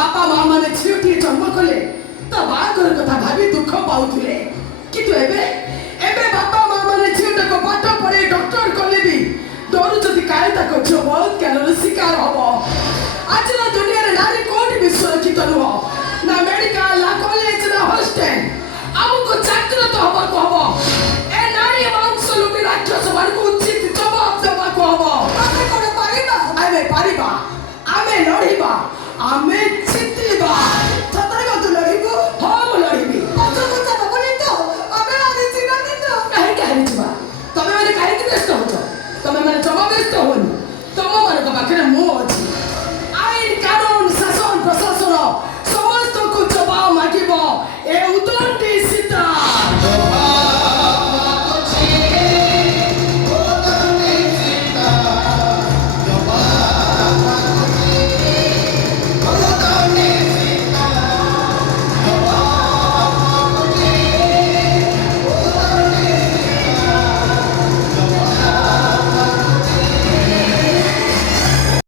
बापा माँ माने झीटी जन्म कले तो बागर कथा भाभी दुख पाउथिले किंतु एबे बापा माँ माने झीटा को पाठ पढ़े डॉक्टर कले भी डरू जदि काहे ताको झियो बहुत ज्ञानर शिकार हबो आज ना दुनिया रे नारी कोठी भी सुरक्षित नुह ना मेडिकल ना कॉलेज ना हॉस्टल हमको जागृत हबा को हबो ए नारी वंश लुबी राक्षस मानकु उचित जवाब देबा को हबो आमे कोन पारिबा आमे लड़िबा आमे जितिबा सतरे को तू लड़िबो हम लड़िबी अच्छा अच्छा बोली तो आमे आरे चिनानी तो काहे काहे जिबा तमे माने काहे कि व्यस्त होतो तमे माने जवाब व्यस्त होनी तम माने को पाखरे मो अछि